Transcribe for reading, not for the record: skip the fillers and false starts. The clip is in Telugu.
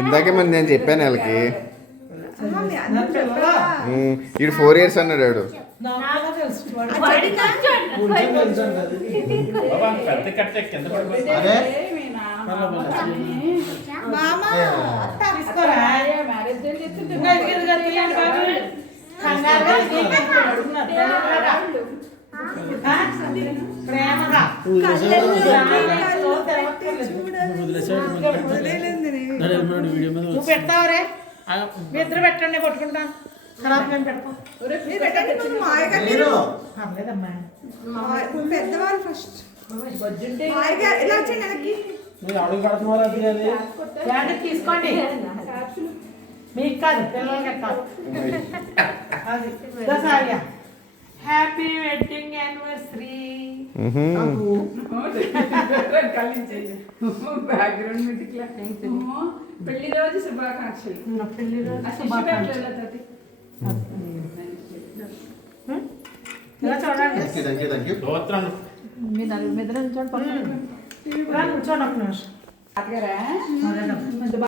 ఇందాకే మరి నేను చెప్పాను వాళ్ళకి. ఇడు 4 years అన్నాడు వాడు. పెడతావరే మీ ఇద్దరు పెట్టండి కొట్టుకుంటా పెద్దవాళ్ళు ఫస్ట్ తీసుకోండి మీకు కాదు పిల్లలకి హ్యాపీ వెడ్డింగ్ యానివర్సరీ. పెళ్లి రోజు శుభాకాంక్షలు. పెళ్లి రోజు శుభాకాంక్షలు. చూడండి చూడండి.